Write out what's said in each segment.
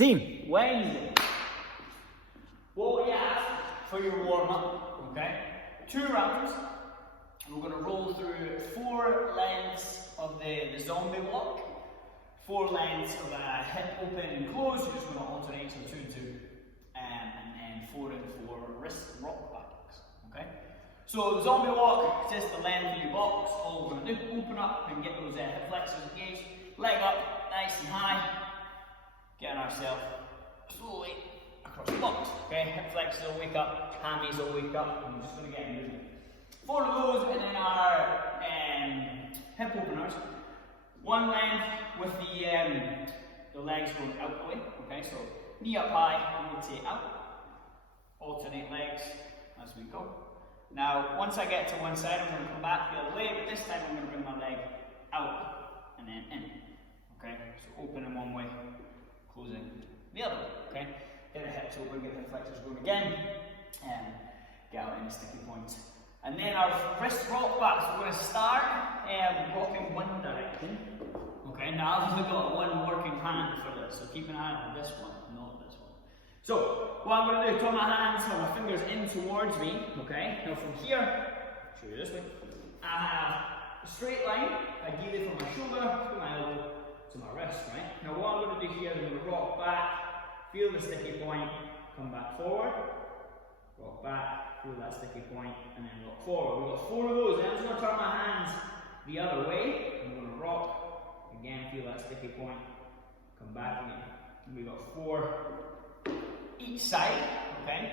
Team Wednesday. What we have for your warm-up, okay? 2 rounds. We're going to roll through 4 lengths of the zombie walk, 4 lengths of a hip open and close. You're just going to alternate, so 2 and 2, and then 4 and 4 wrist rock backs, okay? So the zombie walk, just the length of your box. All we're going to do, open up and get those hip flexors engaged, leg up, nice and high, getting ourselves slowly across the box, okay? Hip flexors will wake up, hammies will wake up, and we're just going to get moving. 4 of those, and then our hip openers. 1 length with the legs going out the way, okay? So knee up high, rotate out, alternate legs as we go. Now, once I get to one side, I'm going to come back the other way, but this time I'm going to bring my leg out and then in, okay? So open in one way, closing the other way, okay? Get the hips open, get the hip flexors going again, and get out any sticky points. And then our wrist rock backs, we're going to start rocking one direction. Okay, now I've only got one working hand for this, so keep an eye on this one, not this one. So, what I'm going to do, turn my hands or my fingers in towards me, okay? Now from here, show you this way, I have a straight line, ideally from my shoulder to my elbow to my wrist, right? Now what I'm going to do here, I'm going to rock back, feel the sticky point, come back forward, rock back, feel that sticky point, and then rock forward. We've got 4 of those. I'm just going to turn my hands the other way. I'm going to rock, again, feel that sticky point, come back again. And we've got 4 each side, okay?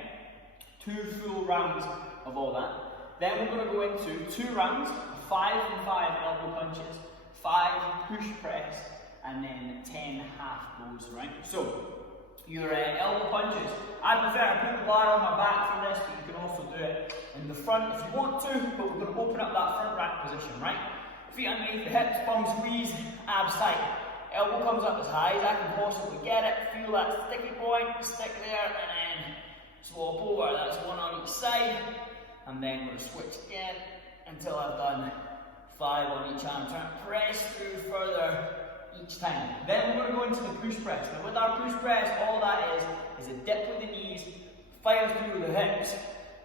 2 full rounds of all that. Then we're going to go into 2 rounds, 5 and 5 elbow punches, 5 push press, and then 10 half goes, right? So, your elbow punches. I prefer to put the bar on my back for this, but you can also do it in the front if you want to, but we're going to open up that front rack position, right? Feet underneath the hips, bum squeeze, abs tight. Elbow comes up as high as I can possibly get it, feel that sticky point, stick there, and then swap over. That's 1 on each side, and then we're going to switch again until I've done 5 on each arm. Try and press through further each time. Then we're going to go into the push press. Now with our push press, all that is a dip with the knees, fire through the hips,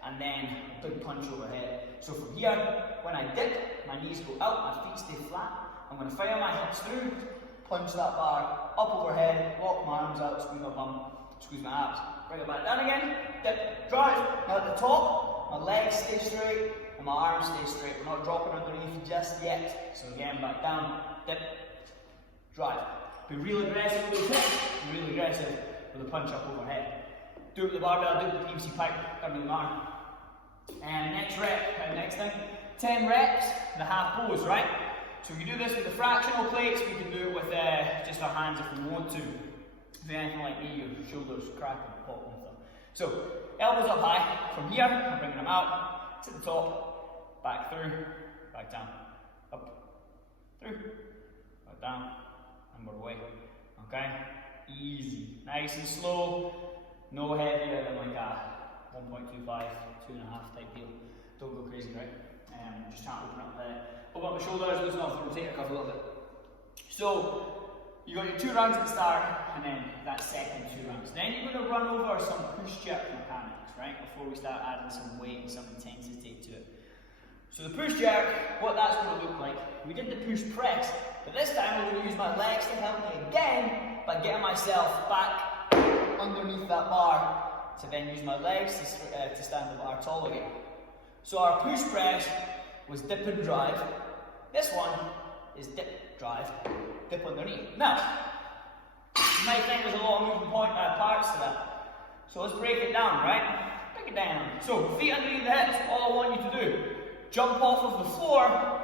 and then a big punch overhead. So from here, when I dip, my knees go out, my feet stay flat. I'm going to fire my hips through, punch that bar up overhead, walk my arms out, squeeze my bum, squeeze my abs. Bring it back down again, dip, drive. Now at the top, my legs stay straight and my arms stay straight. We're not dropping underneath just yet. So again, back down, dip, drive. Be real aggressive with the hips, really aggressive with the punch up overhead. Do it with the barbell, do it with the PVC pipe, come to the arm. And next rep, next thing, 10 reps, the half pose, right? So we can do this with the fractional plates, we can do it with just our hands if we want to. If you're anything like me, your shoulders crack and pop and stuff. So, elbows up high, from here, I'm bringing them out, to the top, back through, back down, up, through, back down, and we're away, okay? Easy, nice and slow, no heavier than like a 1.25, 2.5 type deal. Don't go crazy, right? Just trying to open up the shoulders, loosen off the rotator cuff a little bit. So, you got your 2 rounds at the start, and then that second 2 rounds. Then you're going to run over some push jerk mechanics, right? Before we start adding some weight and some intensity to it. So the push jerk, what that's going to look like, we did the push press, but this time we're going to use my legs to help me again by getting myself back underneath that bar to then use my legs to stand the bar tall again. So our push press was dip and drive. This one is dip, drive, dip underneath. Now, you might think there's a lot of moving parts to that. So let's break it down, right? Break it down. So feet underneath the hips, all I want you to do, jump off of the floor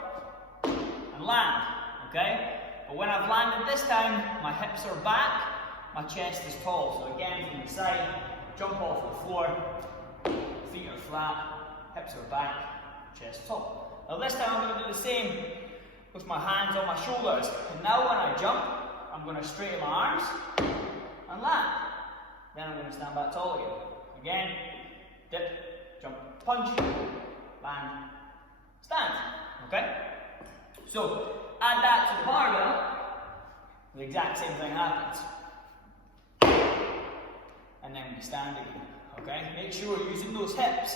and land, okay? But when I've landed this time, my hips are back, my chest is tall. So again, from the side, jump off the floor, feet are flat, hips are back, chest tall. Now this time I'm going to do the same with my hands on my shoulders. And now when I jump, I'm going to straighten my arms and land. Then I'm going to stand back tall again. Again, dip, jump, punch, land, stand. Okay? So, add that to the barbell, the exact same thing happens. and then we stand again. Okay? Make sure we're using those hips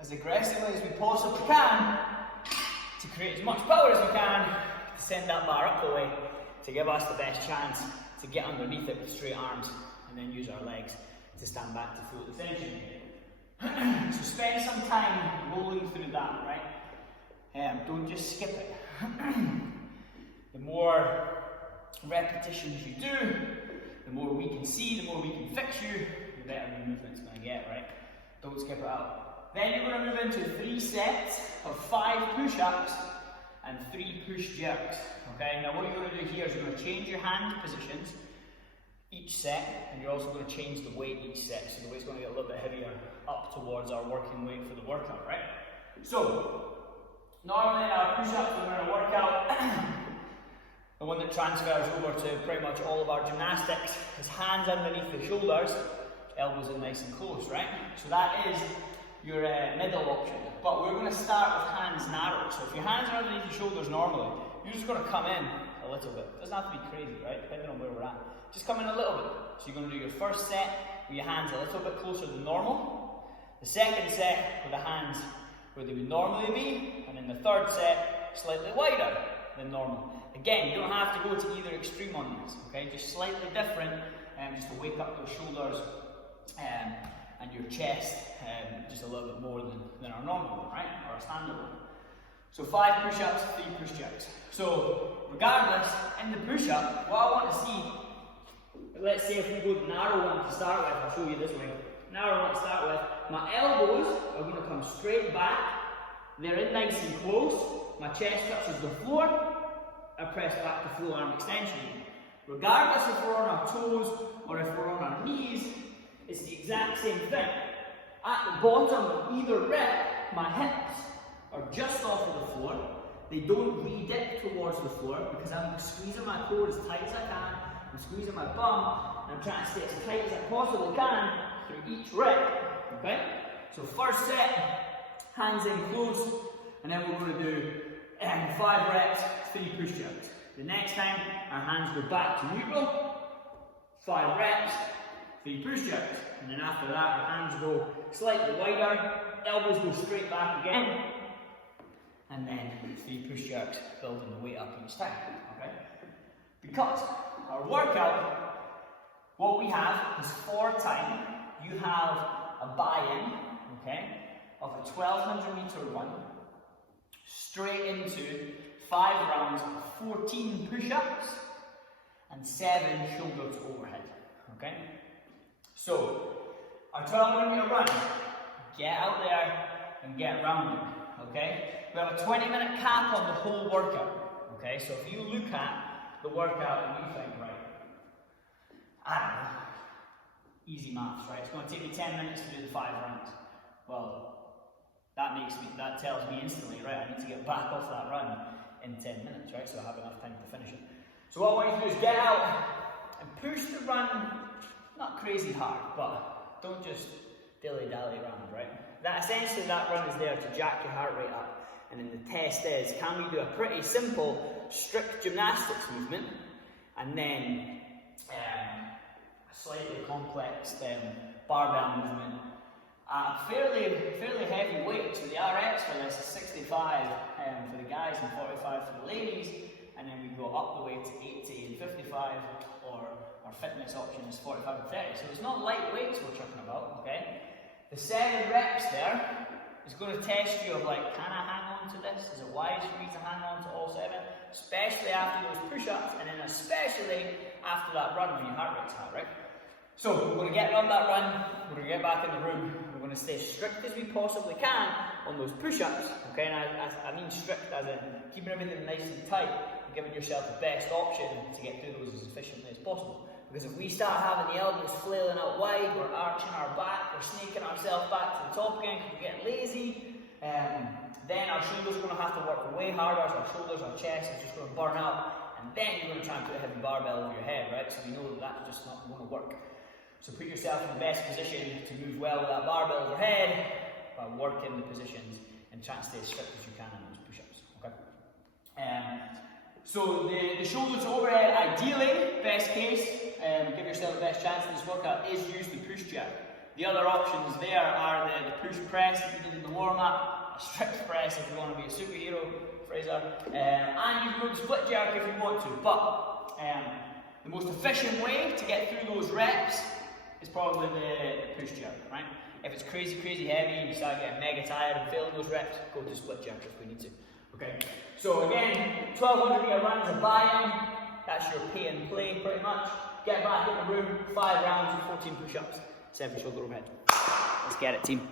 as aggressively as we possibly can to create as much power as we can to send that bar up the way to give us the best chance to get underneath it with straight arms and then use our legs to stand back to full extension. So spend some time rolling through that, right? Don't just skip it. The more repetitions you do, the more we can see, the more we can fix you, the better the movement's going to get, right? Don't skip it out. Then you're going to move into 3 sets of 5 push-ups and 3 push jerks. Okay, now what you're going to do here is you're going to change your hand positions each set, and you're also going to change the weight each set, so the weight's going to get a little bit heavier up towards our working weight for the workout, right? So, normally in our push-ups we're going to work out the one that transfers over to pretty much all of our gymnastics is hands underneath the shoulders, elbows in nice and close, right? So that is your middle option. But we're going to start with hands narrow. So if your hands are underneath your shoulders normally, you're just going to come in a little bit. It doesn't have to be crazy, right? Depending on where we're at. Just come in a little bit. So you're going to do your first set with your hands a little bit closer than normal. The second set with the hands where they would normally be. And then the third set, slightly wider than normal. Again, you don't have to go to either extreme on this, okay? Just slightly different, just to wake up those shoulders and your chest just a little bit more than our normal one, right? Or our standard one. So 5 push-ups, 3 push-jerks. So regardless, in the push-up, what I want to see, let's say if we go the narrow one to start with, I'll show you this way. Narrow one to start with, my elbows are going to come straight back, they're in nice and close, my chest touches the floor, I press back to full arm extension. Regardless if we're on our toes or if we're on our knees, it's the exact same thing. At the bottom of either rep, my hips are just off of the floor. They don't re-dip towards the floor because I'm squeezing my core as tight as I can. I'm squeezing my bum and I'm trying to stay as tight as I possibly can through each rep. Okay? So first set, hands in close, and then we're going to do 5 reps, 3 push-ups. The next time, our hands go back to neutral, 5 reps, 3 push-ups. And then after that, our hands go slightly wider, elbows go straight back again, and then 3 push-jerks, building the weight up each time, okay? Because our workout, what we have is for time, you have a buy-in, okay, of a 1200 meter run, straight into 5 rounds of 14 push-ups and 7 shoulder to overhead, okay? So, our 1200 meter run, get out there and get rounded, okay? We have a 20-minute cap on the whole workout, okay? So if you look at the workout and you think, right, I don't know, easy maths, right? It's going to take me 10 minutes to do the 5 rounds. Well, that tells me instantly, right, I need to get back off that run in 10 minutes, right? So I have enough time to finish it. So what I want you to do is get out and push the run, not crazy hard, but don't just dilly-dally around, right? Essentially that run is there to jack your heart rate up. And then the test is, can we do a pretty simple, strict gymnastics movement, and then a slightly complex barbell movement at fairly heavy weight. So the RX for this is 65 for the guys and 45 for the ladies, and then we go up the way to 80 and 55, or our fitness option is 45 and 30. So it's not light weights we're talking about, okay? The 7 reps there is going to test you of like, can I hang on to this? Is it wise for me to hang on to all 7? Especially after those push-ups, and then especially after that run when your heart rate's high, right? So we're going to get around that run, we're going to get back in the room, we're going to stay strict as we possibly can on those push-ups, okay? And I mean strict as in keeping everything nice and tight and giving yourself the best option to get through those as efficiently as possible. Because if we start having the elbows flailing out wide, we're arching our back, we're snaking ourselves back to the top again because we're getting lazy, then our shoulders are going to have to work way harder, so our shoulders, our chest is just going to burn out, and then you're going to try and put a heavy barbell over your head, right? So we know that that's just not going to work. So put yourself in the best position to move well with that barbell overhead by working the positions and trying to stay as strict as you can in those push-ups, okay? So the shoulders overhead, ideally, best case, give yourself still have the best chance in this workout is use the push jack. The other options there are the push press that you did in the warm-up, a strict press if you want to be a superhero, Fraser, and you can go the split jerk if you want to. But the most efficient way to get through those reps is probably the push jerk, right? If it's crazy heavy and you start getting mega tired and failing those reps, go to split jerk if we need to. Okay, so again, 1200 meter run is a buy-in. That's your pay and play pretty much. Get back in the room, 5 rounds with 14 push-ups, 7 shoulder overhead. Let's get it, team.